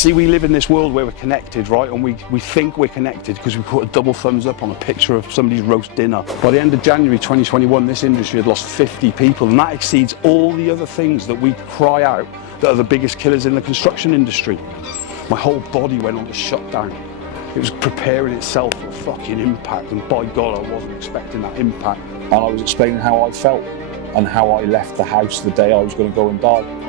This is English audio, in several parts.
See, we live in this world where we're connected, right? And we think we're connected because we put a double thumbs up on a picture of somebody's roast dinner. By the end of January 2021, this industry had lost 50 people, and that exceeds all the other things that we cry out that are the biggest killers in the construction industry. My whole body went on to shutdown. It was preparing itself for a fucking impact, and by God, I wasn't expecting that impact. And I was explaining how I felt and how I left the house the day I was going to go and die.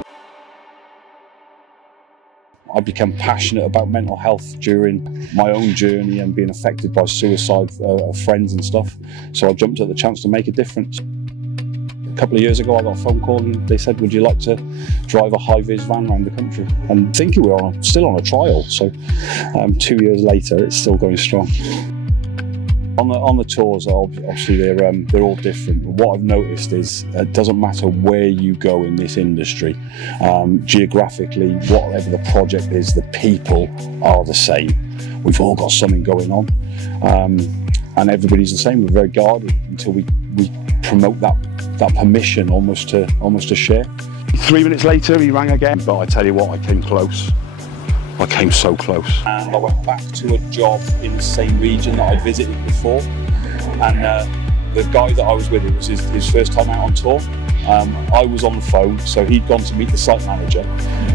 I became passionate about mental health during my own journey and being affected by suicide of friends and stuff. So I jumped at the chance to make a difference. A couple of years ago, I got a phone call and they said, would you like to drive a high-vis van around the country? And thinking we were still on a trial, so 2 years later, it's still going strong. On the tours, obviously they're all different. But what I've noticed is it doesn't matter where you go in this industry, geographically, whatever the project is, the people are the same. We've all got something going on, and everybody's the same. We're very guarded until we promote that permission almost to share. 3 minutes later, he rang again, but I tell you what, I came close. I came so close. And I went back to a job in the same region that I'd visited before. And the guy that I was with, it was his first time out on tour. I was on the phone, so he'd gone to meet the site manager.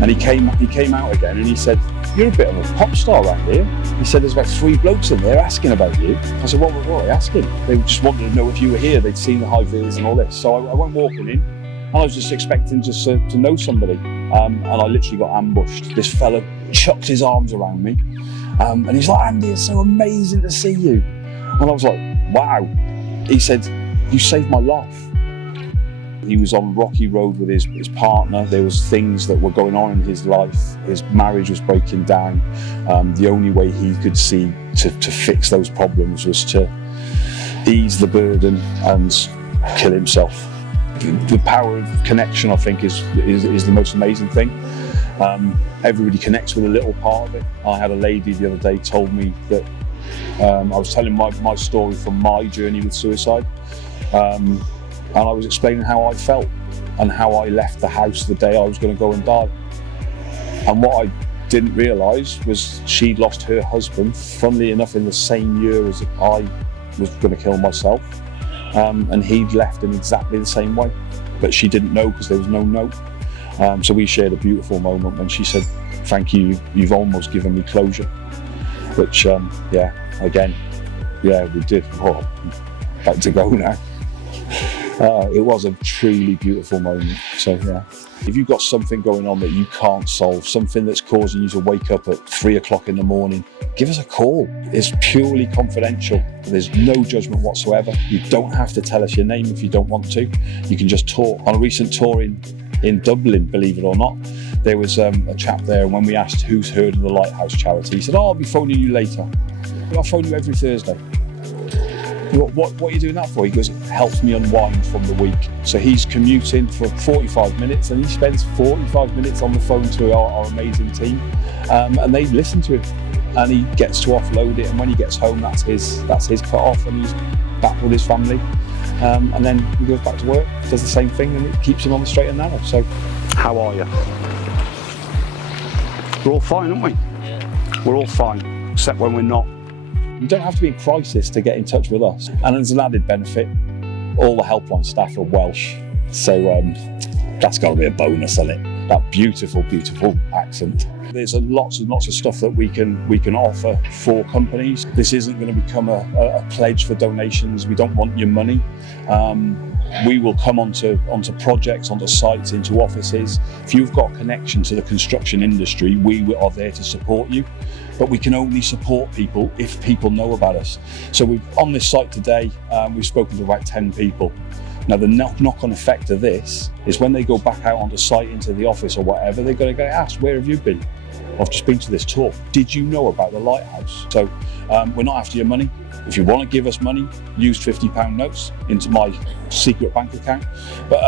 And he came out again and he said, you're a bit of a pop star around here. He said, there's about 3 blokes in there asking about you. I said, what were they asking? They just wanted to know if you were here. They'd seen the high vis and all this. So I went walking in. And I was just expecting just to know somebody, and I literally got ambushed. This fella chucked his arms around me, and he's like, Andy, it's so amazing to see you. And I was like, wow. He said, you saved my life. He was on rocky road with his partner. There was things that were going on in his life. His marriage was breaking down. The only way he could see to fix those problems was to ease the burden and kill himself. The power of connection, I think, is the most amazing thing. Everybody connects with a little part of it. I had a lady the other day told me that I was telling my story from my journey with suicide, and I was explaining how I felt and how I left the house the day I was going to go and die. And what I didn't realise was she'd lost her husband, funnily enough, in the same year as I was going to kill myself. And he'd left in exactly the same way, but she didn't know because there was no note. So we shared a beautiful moment when she said, thank you, you've almost given me closure, which, we did. Oh, about to go now. It was a truly beautiful moment, so yeah. If you've got something going on that you can't solve, something that's causing you to wake up at 3 o'clock in the morning, give us a call. It's purely confidential. There's no judgment whatsoever. You don't have to tell us your name if you don't want to. You can just talk. On a recent tour in Dublin, believe it or not, there was a chap there, and when we asked who's heard of the Lighthouse Charity, he said, I'll be phoning you later. I'll phone you every Thursday. What are you doing that for? He goes, it helps me unwind from the week. So he's commuting for 45 minutes and he spends 45 minutes on the phone to our amazing team, and they listen to him and he gets to offload it, and when he gets home, that's his cut off and he's back with his family, and then he goes back to work, does the same thing, and it keeps him on the straight and narrow. So how are you? We're all fine, aren't we? Yeah. We're all fine, except when we're not. You don't have to be in crisis to get in touch with us. And as an added benefit, all the Helpline staff are Welsh. So that's got to be a bonus, isn't it? That beautiful, beautiful accent. There's lots and lots of stuff that we can offer for companies. This isn't going to become a pledge for donations. We don't want your money. We will come onto projects, onto sites, into offices. If you've got a connection to the construction industry, we are there to support you. But we can only support people if people know about us. So on this site today, we've spoken to about 10 people. Now the knock-on effect of this is when they go back out onto site, into the office or whatever, they're going to get asked, where have you been? I've just been to this talk. Did you know about the Lighthouse? So we're not after your money. If you want to give us money, use £50 notes into my secret bank account. But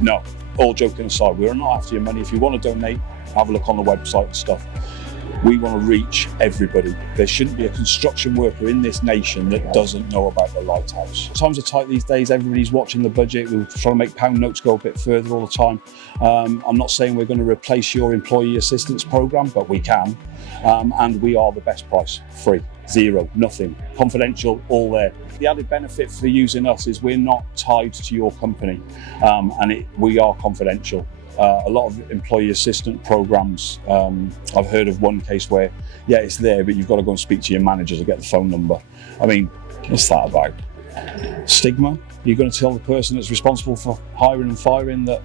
no, all joking aside, we're not after your money. If you want to donate, have a look on the website and stuff. We want to reach everybody. There shouldn't be a construction worker in this nation that doesn't know about the Lighthouse. Times are tight these days, everybody's watching the budget. We're trying to make pound notes go a bit further all the time. I'm not saying we're going to replace your employee assistance program, but we can. And we are the best price, free, zero, nothing, confidential, all there. The added benefit for using us is we're not tied to your company, and we are confidential. A lot of employee assistant programs, I've heard of one case where, yeah, it's there, but you've got to go and speak to your manager to get the phone number. I mean, what's that about? Stigma? You're going to tell the person that's responsible for hiring and firing that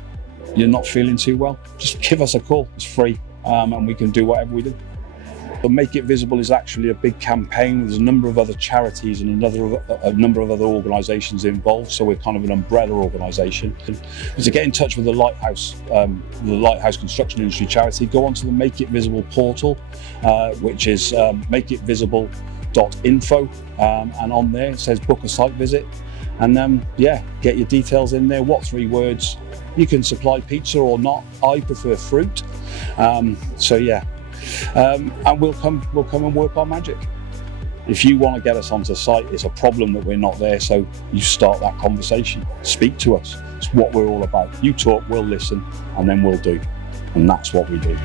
you're not feeling too well? Just give us a call, it's free, and we can do whatever we do. The Make It Visible is actually a big campaign. There's a number of other charities and a number of other organisations involved, so we're kind of an umbrella organisation. To get in touch with the Lighthouse Construction Industry Charity, go onto the Make It Visible portal, which is makeitvisible.info, and on there it says book a site visit, and yeah, get your details in there. What 3 words? You can supply pizza or not. I prefer fruit, so yeah. And we'll come and work our magic. If you want to get us onto site, it's a problem that we're not there, so you start that conversation. Speak to us. It's what we're all about. You talk, we'll listen, and then we'll do. And that's what we do.